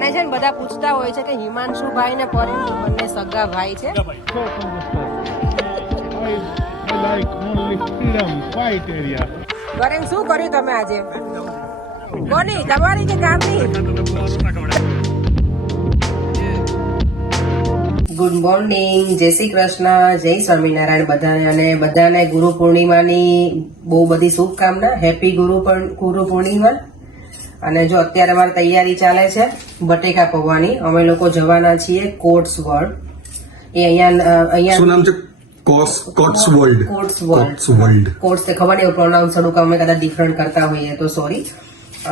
મને છે ને બધા પૂછતા હોય છે કે હિમાંશુભાઈ ને પરેશ બંને સગા ભાઈ છે. પરેશ શું કર્યું તમે આજે? કોની તમારી કે કામની? ગુડ મોર્નિંગ, જય શ્રી કૃષ્ણ, જય સ્વામિનારાયણ બધાને, અને બધાને ગુરુ પૂર્ણિમાની બહુ બધી શુભકામના. હેપી ગુરુ પૂર્ણિમા. અને જો અત્યારે અમારી તૈયારી ચાલે છે બટેકા પૌવાની. અમે લોકો જવાના છીએ કોટ્સવોલ્ડ. એ અહીંયા શું નામ છે? કોટ્સવોલ્ડ. કોટ્સ તે ખબર નહીં પ્રોનાઉન્સ થોડુંક અમે કદાચ ડિફરન્ટ કરતા હોઈએ તો સોરી.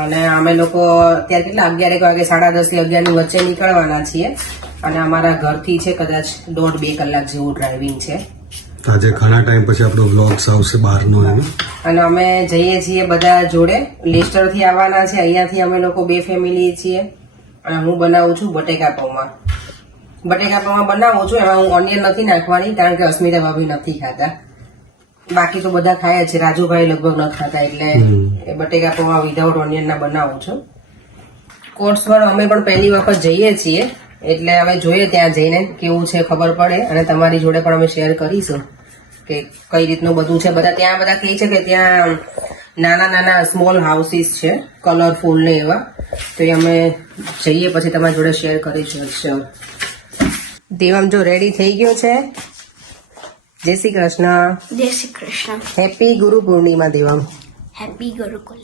અને અમે લોકો અત્યારે કેટલા 11 વાગે 10:30 થી 11 ની વચ્ચે નીકળવાના છીએ. અને અમારા ઘરથી છે કદાચ 1.5-2 કલાક જેવું ડ્રાઇવિંગ છે. આજે ઘણા ટાઈમ પછી આપણો વ્લોગ્સ આવશે બહારનો. અને અમે જઈએ છીએ બધા જોડે. લેસ્ટર થી આવવાના છે. અહીંયાથી અમે લોકો 2 ફેમિલી છીએ. અને હું બનાવું છું બટેકા પૌવા. બટેકા પૌવા બનાવું છું, એમાં હું ઓનિયન નથી નાખવાની કારણ કે અસ્મિતા ભાભી નથી ખાતા. બાકી તો બધા ખાય છે. રાજુભાઈ લગભગ નથી ખાતા, એટલે એ બટેકા પૌવા વિધાઉટ ઓનિયન ના બનાવું છું. કોટ્સવોલ્ડ અમે પણ પહેલી વખત જઈએ છીએ, એટલે હવે જોઈએ ત્યાં જઈને કેવું છે ખબર પડે. અને તમારી જોડે પણ અમે શેર કરીશું કે કઈ રીતનું બધું છે. બધા ત્યાં બધા કહે છે કે ત્યાં નાના નાના સ્મોલ હાઉસીસ છે કલરફુલ ને એવા. તો એ અમે જઈએ પછી તમારી જોડે શેર કરીશું. દેવામ જો રેડી થઈ ગયો છે. જય શ્રી કૃષ્ણ. જય શ્રી કૃષ્ણ. હેપી ગુરુ પૂર્ણિમા દેવામ. હેપી ગુરુકુલ.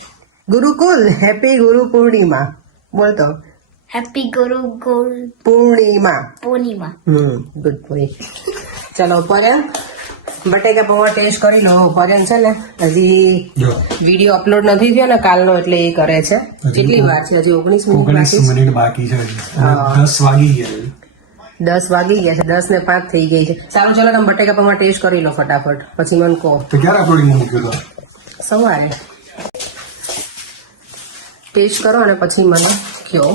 ગુરુકુલ હેપી ગુરુ પૂર્ણિમા બોલતો. Happy Gurukul Purnima. Purnima. Good boy. ચલો પર્યન બટેકા પૌવા ટેસ્ટ કરી લો. પર્યન છે ને હજી વિડીયો અપલોડ નથી થયો ને કાલનો, એટલે એ કરે છે. કેટલી વાર છે? હજી 19 મિનિટ બાકી છે. 10 વાગી ગયા છે. 10 ને 5 થઈ ગઈ છે. સારું ચલો તમે બટેકા પૌવા ટેસ્ટ કરી લો ફટાફટ, પછી મને કહો. સવારે ટેસ્ટ કરો અને પછી મને કહો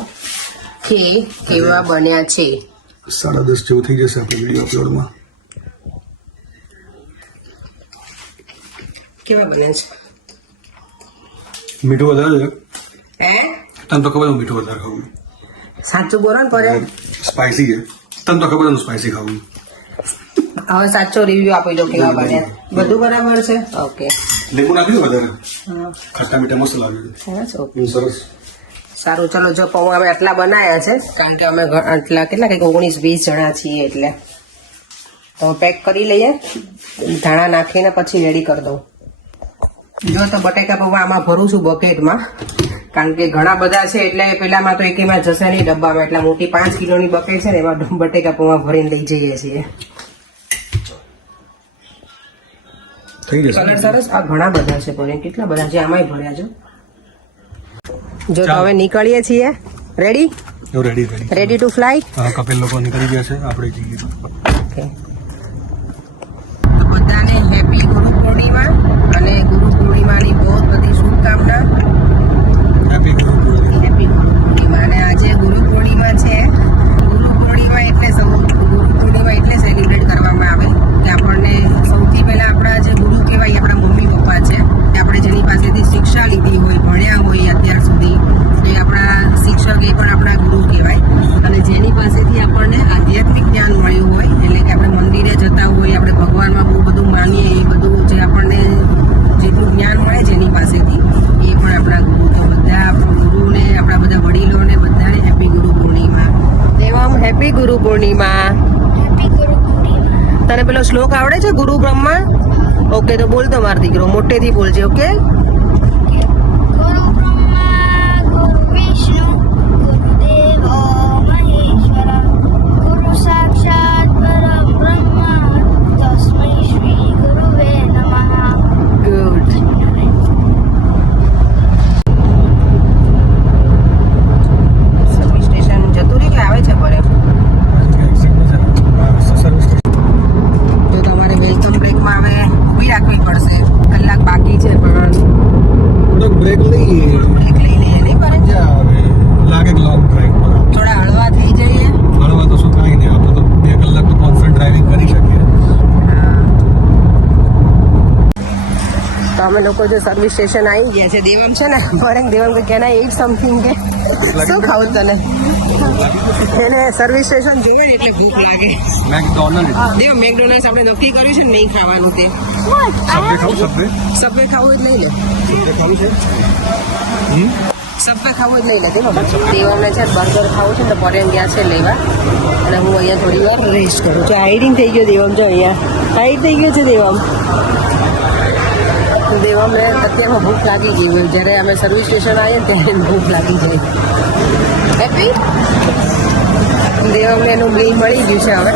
કે કેવા બન્યા છે. 10:30 જેવું થઈ જશે આપણે વિડીયો અપલોડમાં. કેવા બન્યા છે? મીઠું વધારે છે. હે તને તો ખબર હું મીઠું વધારે ખાવું. સાચું બોલો ને પરે. સ્પાઇસી છે. તને તો ખબર હું સ્પાઇસી ખાવું. હવે સાચો રિવ્યુ આપી દો કેવા બન્યા. બધું બરાબર છે? ઓકે. લીંબુ નાખી દો વધારે. ખટ્ટા મીઠા મસ્ત લાગે છે. સરસ. સારું ચલો. જો પૌવા અમે આટલા બનાવ્યા છે કારણ કે અમે આટલા કેટલા કંઈક 19-20 જણા છીએ, એટલે તો પેક કરી લઈએ. ધાણા નાખીને પછી રેડી કરી દઉં. જો તો બટેકા પૌવા આમાં ભરું છું બકેટમાં, કારણ કે ઘણા બધા છે એટલે પેલામાં તો એકેમાં જશે નહીં ડબ્બામાં. એટલે મોટી 5 કિલોની બકેટ છે ને એમાં બટેકા પૌવા ભરીને લઈ જઈએ છીએ. કલર સરસ. આ ઘણા બધા છે પણ કેટલા બધા છે આમાંય ભર્યા છે. જો તો હવે નીકળીએ છીએ. Ready ready to fly. Kapil લોકો નીકળી ગયા છે, આપણે જઈએ. ઓકે. બધાને હેપી ગુરુ પૂર્ણિમા અને ગુરુ પૂર્ણિમાની બહુ બધી શુભકામના. હેપી ગુરુ પૂર્ણિમા. અને આજે ગુરુ પૂર્ણિમા છે. ગુરુ પૂર્ણિમા એટલે સેલિબ્રેટ કરવામાં આવે કે આપણને સૌથી પહેલા આપણા જે ગુરુ કહેવાય આપણા મમ્મી પપ્પા છે. આપણે જેની પાસેથી શિક્ષા લીધી હોય, ભણ્યા હોય અત્યાર સુધી, એ આપણા શિક્ષક, એ પણ આપણા ગુરુ કહેવાય. અને જેની પાસેથી આપણને આધ્યાત્મિક જ્ઞાન મળ્યું હોય, એટલે કે આપણે મંદિરે જતા હોય, આપણે ભગવાનમાં બહુ બધું માનીએ, એ બધું જે આપણને જેટલું જ્ઞાન મળે જેની પાસેથી, એ પણ આપણા ગુરુ. તો બધા ગુરુને, આપણા બધા વડીલોને બધાને હેપી ગુરુ પૂર્ણિમા. દેવામ હેપી ગુરુ પૂર્ણિમા. હેપી ગુરુકુલ. તને પેલો શ્લોક આવડે છે ગુરુ બ્રહ્મા? ઓકે, તો બોલ તો મારો દીકરો, મોટેથી બોલજે. ઓકે. ગુરુ બ્રહ્મા ગુરુ વિષ્ણુ ગુરુદેવો મહેશ્વર ગુરુ સાક્ષાત પરબ્રહ્મ તસ્મૈ શ્રી ગુરુવે નમઃ. ગુડ. સર્વિસ સ્ટેશન જતું રહ્યું કે આવે છે પડે? જો તમારે વેલકમ બ્રેકમાં હવે ઊભી રાખવી પડશે. કલાક બાકી છે પણ અમે લોકો જો સર્વિસ સ્ટેશન આવી ગયા છે. દેવમ છે ને દેવમ કે કેન આઈ ઈટ સમથિંગ કે શું ખાવું તને? એને સર્વિસ સ્ટેશન જોવે ને એટલે ભૂખ લાગે. દેવ મેકડોનાલ્ડ આપણે નક્કી કર્યું છે ને નહીં ખાવાનું તે. સબવે ખાવું જ લઈ લે. સબવે ખાવું જ લઈ લે. દેવમને છે બર્ગર ખાવું છે ને તો પરેમ ગયા છે લેવા અને હું અહીંયા થોડી વાર રેસ્ટ કરું છું. હાઇડિંગ થઈ ગયો દેવમ જો અહીંયા હાઇડ થઈ ગયો છે દેવમ. દેવમને અત્યારમાં ભૂખ લાગી ગઈ હોય. જ્યારે અમે સર્વિસ સ્ટેશન આવીએ ને ત્યારે ભૂખ લાગી જાય. હેપી દેવમને એનું બિલ મળી ગયું છે હવે.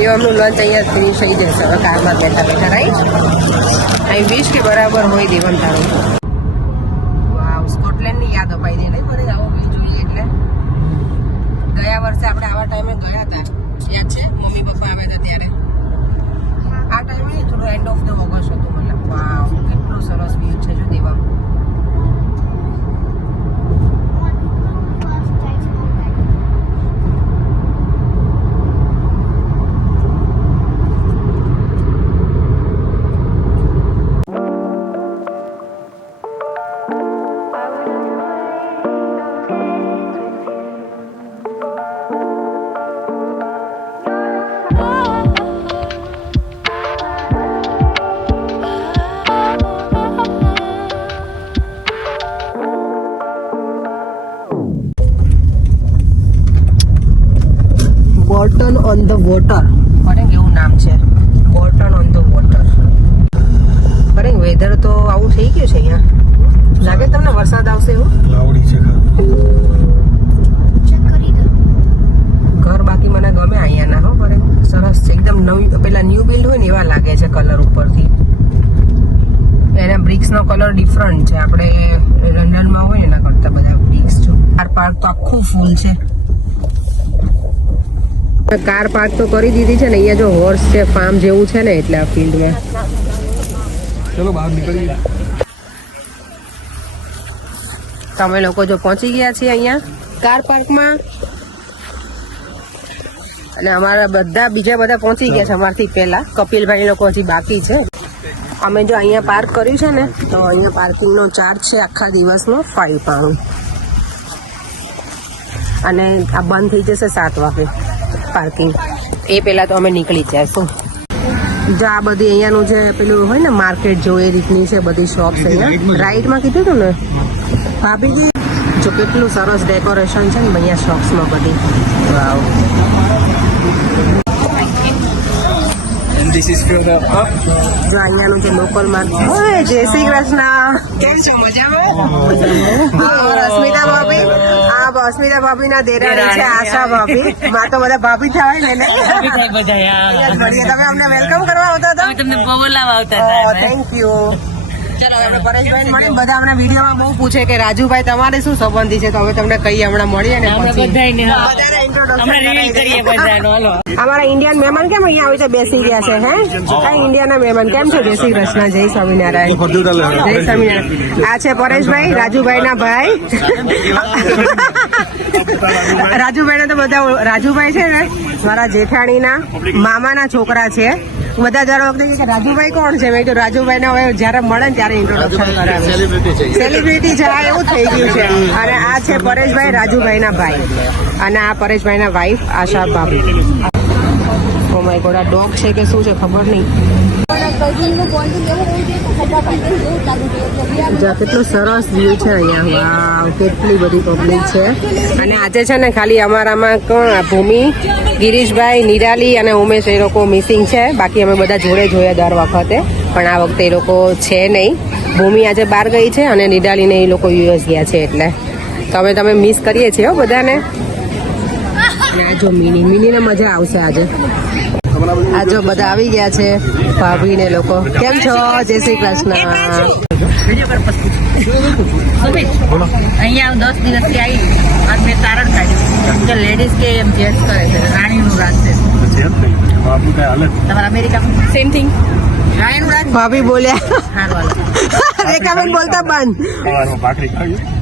દેવમનું લંચ અહીંયા ફિનિશ થઈ જશે હવે કારમાં બેઠા બેઠા. રાઈટ આઈ વિશ કે બરાબર હોય દેવન તારું. વાવ સ્કોટલેન્ડની યાદ અપાઈ દે નહીં ફરી આવો બિલ જોઈએ એટલે. ગયા વર્ષે આપણે આવા ટાઈમે ગયા હતા યાદ છે? મમ્મી પપ્પા આવ્યા હતા ત્યારે આ ટાઈમે થોડું એન્ડ ઓફ ધ ઓગસ્ટ હતું. મતલબ વાવ કેટલું સરસ વ્યૂ છે જો દેવા. બોટન ઓન ધ વોટર બને કેવું નામ છે. બોટન ઓન ધ વોટર. બને વેધર તો આવું થઈ ગયું છે અહીંયા. લાગે તમને વરસાદ આવશે એવું? ચેક કરી દો. ઘર બાકી મને ગમે અહીંયાના હો. બને સરસ છે એકદમ. નવી પેલા ન્યૂ બિલ્ડ હોય ને એવા લાગે છે કલર ઉપરથી. એના બ્રિક્સનો કલર ડિફરન્ટ છે. આપણે લંડનમાં હોય એના કરતા બધા બ્રિક્સ જો. કાર પાર્ક તો આખું ફૂલ છે. કાર પાર્ક તો કરી દીધી છે ને અહીંયા જો હોર્સ છે ફાર્મ જેવું છે ને એટલે આ ફિલ્ડમાં. ચલો બહાર નીકળીએ. તમે લોકો જો પહોંચી ગયા છીએ અહીંયા કાર પાર્કમાં અને અમારા બીજા બધા પહોંચી ગયા છે અમારથી પહેલા. કપિલભાઈ લોકો હજી બાકી છે. અમે જો અહીંયા પાર્ક કર્યું છે ને તો અહીંયા પાર્કિંગનો ચાર્જ છે આખા દિવસનો £5 અને આ બંધ થઈ જશે 7 વાગે પાર્કિંગ. એ પહેલા તો અમે નીકળી જઈશું. જો આ બધી અહીંયાનું જે પેલું હોય ને માર્કેટ જો એ રીતની છે બધી શોપ્સ અહીંયા. રાઈટમાં કીધું હતું ને ભાભી જો કેટલું સરસ ડેકોરેશન છે ને અહીંયા શોપ્સમાં બધી. વાવ. This is for the up. જો અહીંયાનું જે લોકલ માર્કેટ. ઓય જય શ્રી કૃષ્ણ. કેમ છો? મજામાં? રશ્મિતા ભાભી. આ અસ્મિતા ભાભી ના દેરાણી છે આશા ભાભી. માં તો બધા ભાભી થાય ને. તમે અમને વેલકમ કરવા આવતા હતા? તમને બોલાવવા આવતા હતા. Thank you. ચાલો આપણે પરેશભાઈ મળીને બધા હમણાં વિડીયોમાં બહુ પૂછે કે રાજુભાઈ તમારે શું સંબંધી છે તો હવે તમને કહીએ હમણાં મળીએ ને અમારા ઇન્ડિયન મહેમાન કેમ અહીંયા આવી રીતે બેસી ગયા છે? હે કઈ ઇન્ડિયાના મહેમાન કેમ છે? જય શ્રી કૃષ્ણ. જય સ્વામિનારાયણ. જય સ્વામિનારાયણ. આ છે પરેશભાઈ રાજુભાઈ ના ભાઈ. રાજુભાઈ ને તો બધા રાજુભાઈ છે ને મારા જેઠાણીના મામાના છોકરા છે. બધા દર વખતે કે રાજુભાઈ કોણ છે? મેં કીધું રાજુભાઈ ને હવે જયારે મળે ને ત્યારે ઇન્ટ્રોડક્શન કરાવે. સેલિબ્રિટી છે આ એવું થઈ ગયું છે. અને આ છે પરેશભાઈ રાજુભાઈ ના ભાઈ અને આ પરેશભાઈ ના વાઈફ આશા ભાભી. ઓ માય ગોડ આ ડોગ છે કે શું છે ખબર નહીં. કેટલું સરસ વ્યૂ છે અહીંયા. વાવ કેટલી બધી પબ્લિક છે. અને આજે છે ને ખાલી અમારામાં કોણ ભૂમિ ગિરીશભાઈ નિરાલી અને ઉમેશ એ લોકો મિસિંગ છે. બાકી અમે બધા જોડે જોઈએ દર વખતે પણ આ વખતે એ લોકો છે નહીં. ભૂમિ આજે બહાર ગઈ છે અને નિરાલીને એ લોકો યુએસ ગયા છે એટલે તમે મિસ કરીએ છીએ હો બધાને. અને આ જો મિનીને મજા આવશે આજે. આ જો બધા આવી ગયા છે ભાભી ને લોકો. કેમ છો? જય શ્રી કૃષ્ણ. અહીંયા 10 દિવસથી આવી આજ મેં તારણ કાઢ્યું. લેડીઝ કે એમ જેન્ટ્સ કરે છે રાણીનું રાજ છે. તમારા અમેરિકામાં સેમ થિંગ રાણીનું રાજ. ભાભી બોલ્યા રેખાબેન બોલતા બંધ.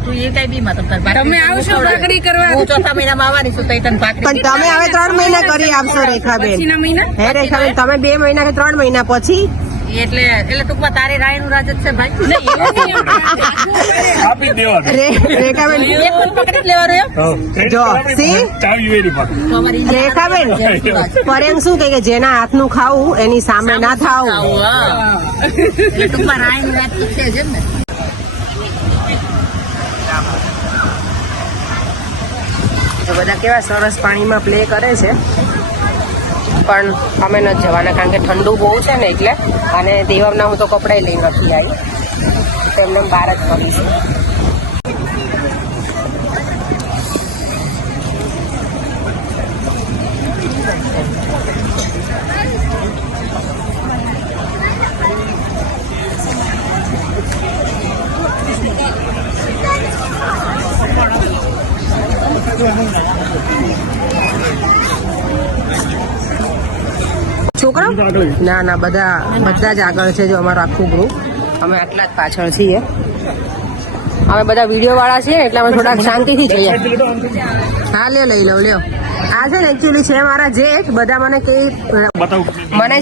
તું એ કઈ બી મતલબ તમે આવશો ભાખરી કરવા? હું 4થા મહિનામાં આવવાની છું તો તને ભાખરી. પણ તમે હવે 3 મહિના કરી આપશો રેખાબેન. હે રેખાબેન તમે 2 મહિના કે 3 મહિના પછી એટલે ટૂંકમાં તારી રાણીનું રાજ જ છે ભાઈ. આપી દેવાનું રેખાબેન એક પણ પકડી જ લેવાનું એમ. જો સી ચાવી વેરી માં રેખાબેન પરેમ શું કહે કે જેના હાથનું ખાવું એની સામે ના થાવું. આવું, હા. એટલે ટૂંકમાં રાણીનું રાજ તો છે જ એમ ને. તો બધા કેવા સરસ પાણીમાં પ્લે કરે છે, પણ અમે નથી જવાના કારણ કે ઠંડુ બહુ છે ને એટલે. અને દેવમના હું તો કપડાં લઈને નથી આવી, તો એમને બહાર જ કરીશું. છોકરા ના બધા જ આગળ છે. જો અમારું આખું ગ્રુપ, અમે આટલા જ પાછળ છીએ. અમે બધા વિડીયો વાળા છીએ એટલે અમે થોડાક શાંતિથી જઈએ. હા લઈ લો આ છે ને એકચ્યુઅલી છે મારા જેઠ. બધા મને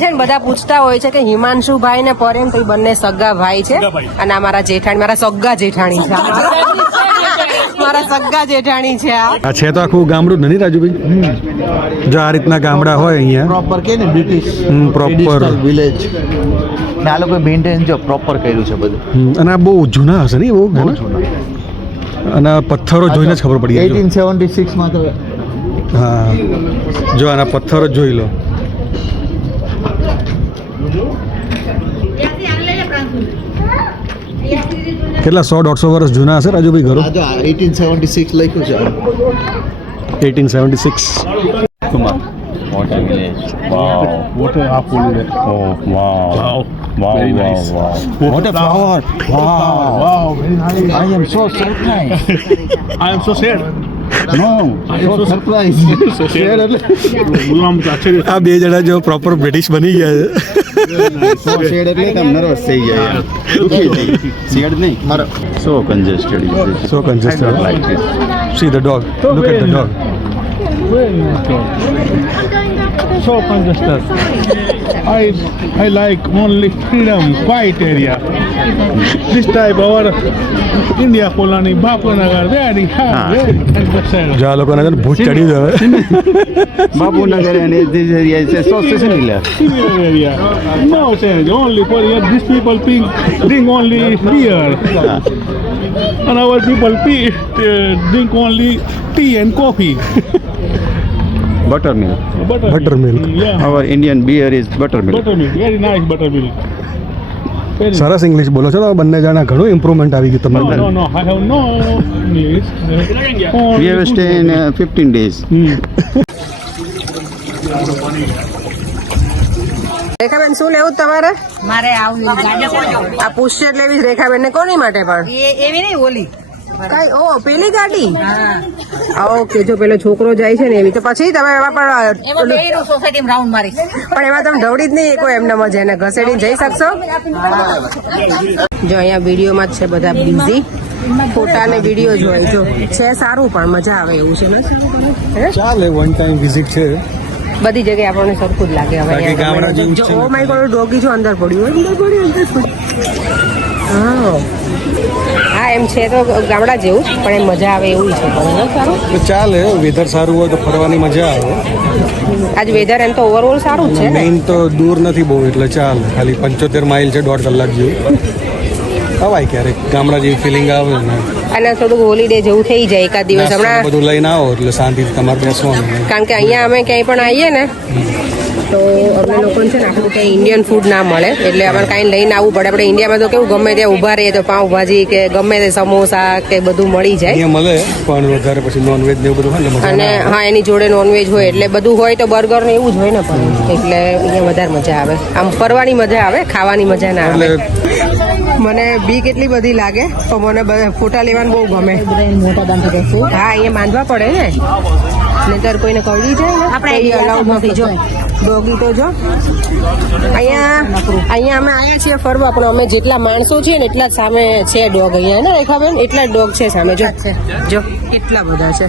છે ને બધા પૂછતા હોય છે કે હિમાંશુભાઈ ને પરેમ તો બંને સગા ભાઈ છે, અને આ મારા જેઠાણી, મારા સગા જેઠાણી છે. મારા સગા જેઠાણી છે આ છે તો આખું ગામડું નથી રાજુભાઈ. જો આ રીતના ગામડા હોય અહીંયા પ્રોપર કે ને બ્રિટિશ પ્રોપર વિલેજ ને આ લોકો મેન્ટેન જો પ્રોપર કર્યું છે બધું. અને આ બહુ જૂના હશે ને બહુ, અને આ પથ્થરો જોઈને જ ખબર પડી જાય. 1876 માં તો હા જો આના પથ્થરો જ જોઈ લો. કેટલા 100-150 વર્ષ જૂના હશે રાજુભાઈ ઘરો? આ જો 1876 લખ્યું છે. 1876. What a village. Wow. What a apple is that? Oh, wow. Very nice. What a flower. Wow, very nice. I am so surprised. I am so sad. No, I am so surprise so sad. ગુલામ તો આશ્ચર્ય આ બે જણા જો proper British બની ગયા છે. સો shade એટલે તમે નર્વસ થઈ ગયા દુખી થઈ શેડ નહીં મારો So congested. So congested. Like this. See the dog. Look at the dog. so congested. I like only freedom, quiet area. This type our India colony, Bapanagar, very hard, very congested. જો આ લોકોને છે ને ભૂત ચડી જ હવે. બાપુનગર અને this area is so similar. Similar area. No change, only for here, these people drink only beer. And our people drink only tea and coffee. Buttermilk. Buttermilk. Yeah. Our Indian beer is buttermilk. Buttermilk, very nice buttermilk. Very સરસ English બોલો છો તો બંને જણા ઘણું improvement આવી ગયું તમને. No, I have no English. We have stay in 15 days. Rekhaben શું લેવું તમારે? મારે આવું ગાડી આ પુષ્ય લેવી રેખાબેન ને કોની માટે પણ? એવી નહીં ઓલી. કઈ ઓ પેલી ગાડી? હા. ઓકે, જો પેલો છોકરો જાય છે ને એવી, તો પછી તમે એમાં એમાં પણ બેયનું સોસાયટીમાં રાઉન્ડ મારીશ. પણ એમાં તમે દોડી જ નહીં કોઈ એમને મજા એને ઘસેડીને જઈ શકશો? જો અહીંયા વિડીયોમાં જ છે બધા બિઝી, ફોટા ને વિડીયો જોઈ. જો છે સારું પણ મજા આવે એવું છે ને. ચાલે વન ટાઈમ વિઝિટ છે. બધી જગ્યાએ આપણને સરખું જ લાગે. હવે બાકી ગામડા જેવું જ છે. ઓ માય ગોડ, ડોગી જો અંદર પડ્યું હા એમ છે તો ગામડા જેવું જ, પણ એમ મજા આવે એવું છે. પણ સારું તો ચાલે, વેધર સારું હોય તો ફરવાની મજા આવે. આજ વેધર એમ તો ઓવરઓલ સારું જ છે ને. મેઇન તો દૂર નથી બહુ એટલે ચાલે. ખાલી 75 માઇલ છે, 1.5 કલાક જેવું. હવાય ક્યારેક ગામડા જેવી ફિલિંગ આવે ને. અને થોડુંક હોલિડે જેવું થઈ જાય એકાદ દિવસ. નાસ્તો હમણાં બધું લઈને આવો એટલે શાંતિથી તમારે બેસવાનું. કારણ કે અહીંયા અમે ક્યાંય પણ આવીએ ને તો અમને લોકોને છે ને આટલું કંઈ ઇન્ડિયન ફૂડ ના મળે, એટલે અમારે કાંઈ લઈને આવવું પડે. આપણે ઇન્ડિયામાં તો કેવું ગમે ત્યાં ઊભા રહીએ તો પાઉંભાજી કે ગમે તે સમોસા કે બધું મળી જાય. અહીંયા મળે પણ વધારે પછી નોનવેજ ને એવું બધું હોય ને મજા અને ના આવે. હા એની જોડે નોનવેજ હોય એટલે બધું હોય તો બર્ગર ને એવું જ હોય ને પણ, એટલે અહીંયા વધારે મજા આવે. આમ ફરવાની મજા આવે, ખાવાની મજા ના આવે. મને બીક એટલી બધી લાગે તો મને ફોટા લેવાનું બહુ ગમે. હા અહીંયા બાંધવા પડે ને, નહીતર કોઈને કરડી જાય ને આપણે અલાઉડ નથી. જો ડોગી તો જો અહીંયા અમે આવ્યા છીએ ફરવા, પણ અમે જેટલા માણસો છીએ ને એટલા જ સામે છે ડોગ. અહીંયા ને રેખાબેન એટલા જ ડોગ છે સામે. જો કેટલા બધા છે.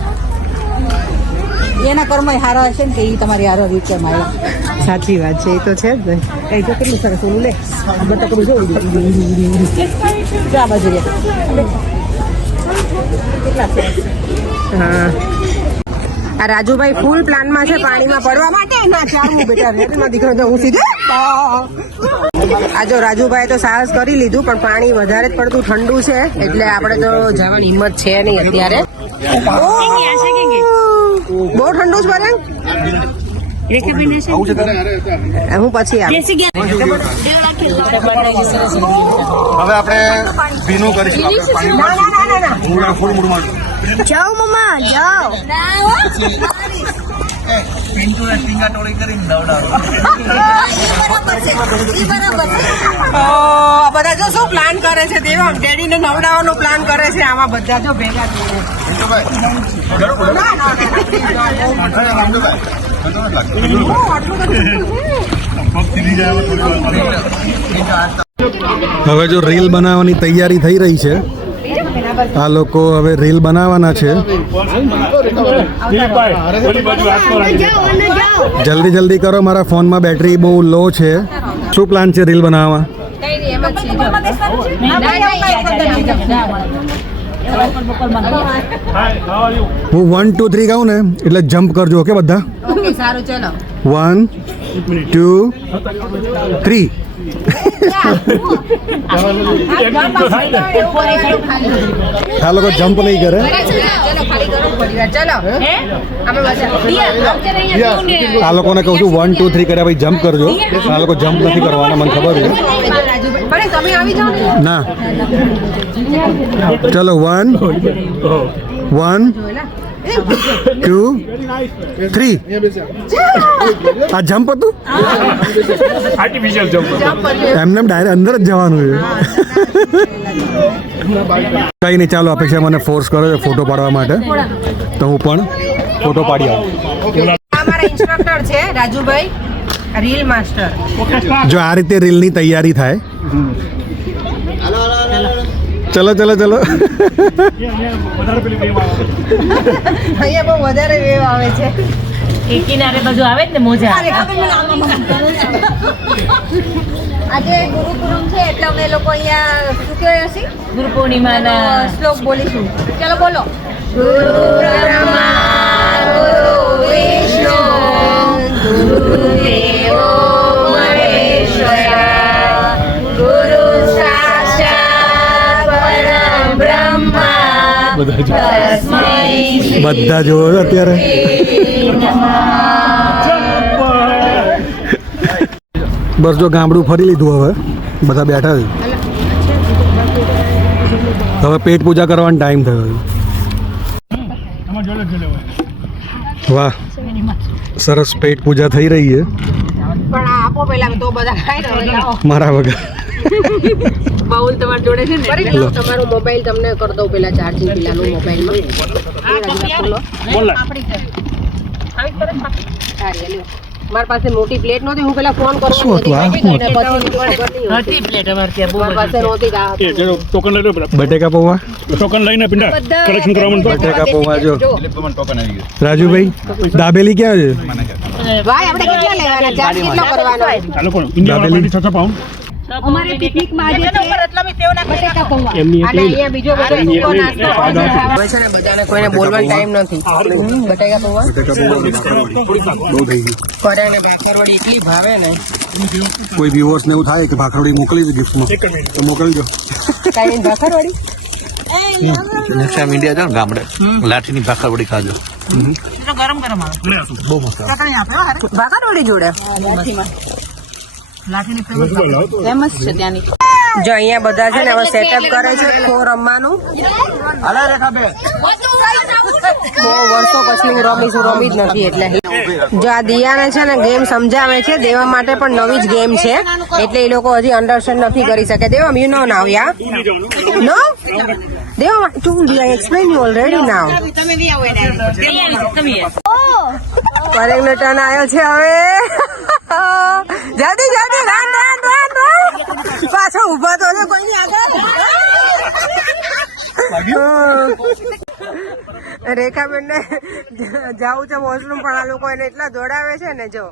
એના કર્મ હારા હશે ને કે એ તમારી હારો રીતે આવ્યા. સાચી વાત છે, એ તો છે જ ને. કઈ તો કેટલું સરસ ઓલું લે બટકડું જોઈ આ બાજુ રે. કેટલા સરસ. હા, આ રાજુભાઈ ફૂલ પ્લાનમાં છે પાણીમાં પડવા માટે. ના ચાલવું બેટા, રેલમાં દીકરો તો હું સીધે. આ જો રાજુભાઈ તો સાહસ કરી લીધું, પણ પાણી વધારે જ પડતું ઠંડુ છે એટલે આપણે તો જવાની હિંમત છે નહીં અત્યારે. બહુ ઠંડુ છે બને. હું પછી આવું. હવે આપણે ભીનું કરીશું જાઓ મમ્મા જાઓ. આ બધા જો શું પ્લાન કરે છે, દેવા ડેડીને નવડાવવાનો પ્લાન કરે છે. આમાં બધા જો ભેગા હવે જો રીલ બનાવવાની તૈયારી થઈ રહી છે. આ લોકો હવે રીલ બનાવવાના છે. જલ્દી જલ્દી કરો, મારા ફોનમાં બેટરી બહુ લો છે. શું પ્લાન છે રીલ બનાવવા? હું 1 2 3 કહું ને એટલે જમ્પ કરજો. ઓકે બધા? ઓકે, સારું, ચલો. 1 2 3. આ લોકો જમ્પ નહીં કરે. આ લોકોને કહું છું 1 2 3 કર્યા ભાઈ જમ્પ કરજો. આ લોકો જમ્પ નથી કરવાના, મને ખબર છે. ના, ચલો 1 1 2 3. આ જમ્પ હતું, આર્ટિફિશિયલ જમ્પ. એમને ડાયરેક્ટ અંદર જ જવાનું છે. કઈ નહીં, ચાલો. અપેક્ષા મને ફોર્સ કરે છે ફોટો પાડવા માટે, તો હું પણ ફોટો પાડી આવું. અમારા ઇન્સ્ટ્રક્ટર છે રાજુભાઈ, રીલ માસ્ટર. જો આ રીતે રીલની તૈયારી થાય. ચલો ચલો ચલો. અહીંયા બહુ વધારે વેવ આવે છે. કિનારે બધું આવે જ ને મોજા. આજે ગુરુ પૂનમ છે એટલે અમે લોકો અહીંયા શું કહેવાય હશે ગુરુ પૂર્ણિમાના શ્લોક બોલીશું. ચલો બોલો. ગુરુ બ્રહ્મા ગુરુ વિષ્ણુ ગુરુદેવો મહેશ્વરા ગુરુ સાક્ષાત પરબ્રહ્મા તસ્મૈ બધા જોવો છો અત્યારે. બસ જો ગામડું ફરી લીધું. હવે બધા બેઠા છે. હવે પેટ પૂજા કરવાનો ટાઈમ થયો છે. વાહ, સરસ પેટ પૂજા થઈ રહી છે. પણ આ આપો પેલા તો બધા ખાઈ રહ્યો. મારા વગર બાઉલ તમારી જોડે છે ને? તમારો મોબાઈલ તમને કરી દઉં પેલા ચાર્જિંગ પેલાનું મોબાઈલમાં. મારી પાસે મોટી પ્લેટ નહોતી, હું પેલા ફોન કરું. શું હતું આ? શું હતું? હતી પ્લેટ અમારે ત્યાં બહુ મારી પાસે નહોતી. ટોકન લઈ લો પેલા. બટેકા પૌવા, ટોકન લઈને પિંડા કલેક્શન કરવા માંડો. બટેકા પૌવા. જો ટોકન આવી ગયું. રાજુભાઈ, દાબેલી ક્યાં છે? ભાઈ આપણે કેટલા લેવાના, ચાર્જ કેટલો કરવાનો? આ લોકો ઇન્ડિયા વાળા પાર્ટી 6 પાઉન્ડ. અમારે પિકનિકમાં આજે છે બટેકા પૌવા. એમની અને અહીંયા બીજો બધો સૂકો નાસ્તો આવે છે ને, બધાને કોઈને બોલવાનો ટાઈમ નથી. બટેકા પૌવા બટેકા પૌવા બહુ થઈ ગયું. કરે ને ભાખરવડી એટલી ભાવે ને. કોઈ વ્યુઅર્સ ને એવું થાય કે ભાખરવડી મોકલી દે ગિફ્ટમાં, તો મોકલજો. કાંઈ ભાખરવડી નેક્સ્ટ ટાઈમ ઇન્ડિયા જાઓ ને ગામડે, લાઠીની ભાખરવડી ખાજો. ગરમ ગરમ આવે. બહુ મસ્ત. ચટણી આપે હો હારે. ભાખરવડી જોડે લાઠીની ફેમસ છે ત્યાંની. જો અહીંયા બધા છે ને હવે સેટઅપ કરે છે ખો રમવાનું. બહુ વર્ષો પછી હું રમી જ નથી એટલે. જો આ દિયાને છે ને ગેમ સમજાવે છે. દેવા માટે પણ નવી જ ગેમ છે એટલે એ લોકો હજી અન્ડરસ્ટેન્ડ નથી કરી શકે. દેવા યુ નો નાવ યા નો દેવા to explain you already now. Correct નો ટર્ન આવ્યો છે હવે. જલ્દી જલ્દી રાન રાન રાન રાન. પાછો ઉભા તો છે કોઈની આગળ. રેખાબેન ને જાવું છે વોશરૂમ, પણ આ લોકો એને એટલા દોડાવે છે ને જો.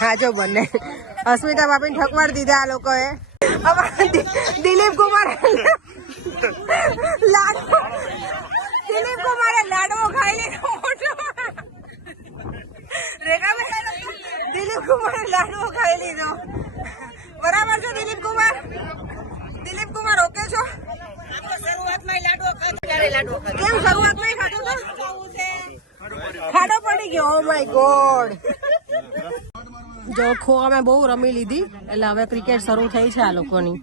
હા જો બંને અસ્મિતા બાપીને ઠકવાડ દીધા આ લોકોએ. દિલીપ કુમારે લાડવો ખાઈ લીધો મોટો. દિલીપ કુમારે લાડવો ખાઈ લીધો. બરાબર છે દિલીપ કુમાર? દિલીપ કુમાર ઓકે છો? કેમ શરૂઆતમાં ખાધો તો? ખાડો પડી ગયો. Oh my God. જો ખો અમે બહુ રમી લીધી, એટલે હવે ક્રિકેટ શરૂ થઈ છે આ લોકોની.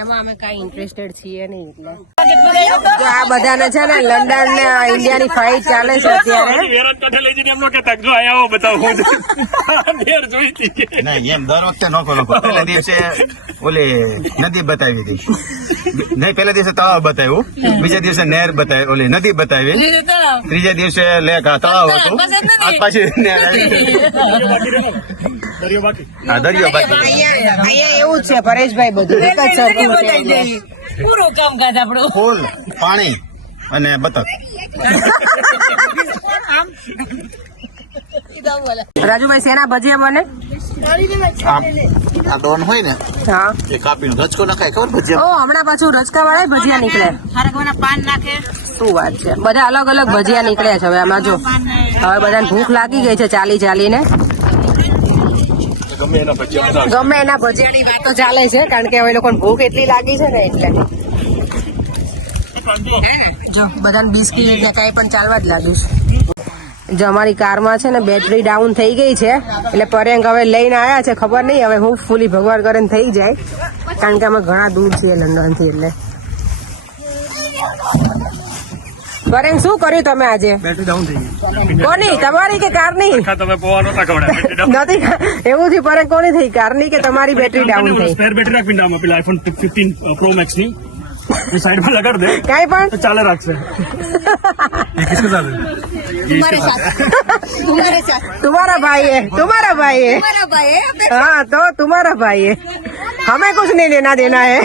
એમાં અમે કઈ ઇન્ટરેસ્ટેડ છીએ નહીં. એટલે જો આ બધાને છે ને લંડન ને ઇન્ડિયાની ફાઇટ ચાલે છે અત્યારે. નહીં એમ દર વખતે નોખો પહેલા દિવસે ઓલી નદી બતાવી હતી, નહીં પહેલા દિવસે તળાવ બતાવ્યું, બીજા દિવસે નહેર બતાવી, ઓલી નદી બતાવી, ત્રીજા દિવસે તળાવ હતું, પાછી નહેર આવી. હા દરિયો બાકી. અહીંયા એવું જ છે પરેશભાઈ, બધું એક જ સરખું છે. પૂરું કામકાજ આપણું. ફૂલ પાણી અને બતક. રાજુભાઈ શેના ભજીયા બને? આ ડોન હોય ને હા એ કાપીને રચકો નખાય, ખબર ભજીયા? ઓ હમણાં પાછું રચકા વાળા ભજીયા નીકળે. હરગવાના પાન નાખે. શું વાત છે, બધા અલગ અલગ ભજીયા નીકળ્યા છે હવે આમાં. જો હવે બધાને ભૂખ લાગી ગઈ છે ચાલી ચાલીને. ગમે એના ભજીયાની વાતો ચાલે છે, કારણ કે હવે લોકોને ભૂખ એટલી લાગી છે ને એટલે. જો બધાને બિસ્કીટ ને કઈ પણ ચાલવા જ લાગ્યું છે. જો અમારી કારમાં છે ને બેટરી ડાઉન થઈ ગઈ છે, એટલે પરેંગ હવે લઈને આવ્યા છે. ખબર નહીં હવે હું ફૂલી ભગવાન કરે થઈ જાય, કારણ કે અમે ઘણા દૂર છીએ લંડન થી. એટલે પરેંગ શું કર્યું તમે આજે? બેટરી ડાઉન થઈ ગઈ. કોની, તમારી કે કારની? તમે પવા નતા ખવડાવ્યા. નથી એવું છે પરેંગ, કોની થઈ, કારની કે તમારી બેટરી ડાઉન થઈ? સ્પેર બેટરી રાખી આમાં પેલા આઈફોન 15 પ્રો મેક્સ ની એ સાઈડ માં લગાડ દે, કઈ પણ તો ચાલે રાખશે. तुम्हारा भाई है, तुम्हारा भाई है, हाँ तो तुम्हारा भाई है, हमें कुछ नहीं लेना देना है.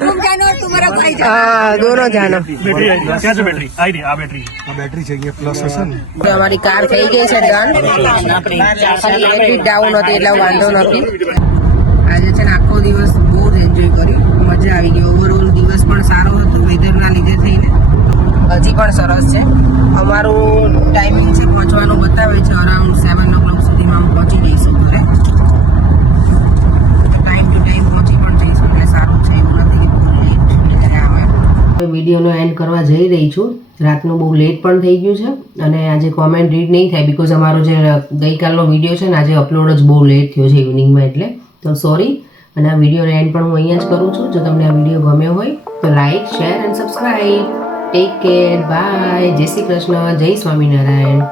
तुम जानो और तुम्हारा भाई जानो. हाँ दोनों जानो. બેટરી આવી ક્યાં છે? બેટરી આવી આ બેટરી બેટરી છે પ્લસ હશે ને. અમારી કાર થઈ ગઈ છે ડન. બેટરી ડાઉન હતી એટલે વાંધો નથી. આજે છે ને આખો દિવસ બહુ જ એન્જોય કર્યું, મજા આવી ગઈ. ઓવરઓલ દિવસ પણ સારો હતો વેધરના લીધે થઈને. હજી પણ સરસ છે. અમારું ટાઈમિંગ છે પહોંચવાનું બતાવે છે અરાઉન્ડ 7 o'clock સુધીમાં અમે પહોંચી જઈશું ઘરે. ટાઈમ ટુ ટાઈમ પહોંચી પણ જઈશું, એટલે સારું છે. એવું નથી કે બહુ લેટ આવે. વિડીયોનો એન્ડ કરવા જઈ રહી છું. રાતનું બહુ લેટ પણ થઈ ગયું છે, અને આજે કોમેન્ટ રીડ નહીં થાય બિકોઝ અમારો જે ગઈકાલનો વિડીયો છે ને આજે અપલોડ જ બહુ લેટ થયો છે ઇવનિંગમાં, એટલે તો સોરી. અને આ વિડીયોનો એન્ડ પણ હું અહીંયા જ કરું છું. જો તમને આ વિડીયો ગમ્યો હોય તો like, share and subscribe. Take care, bye, જય શ્રી કૃષ્ણ, જય સ્વામિનારાયણ.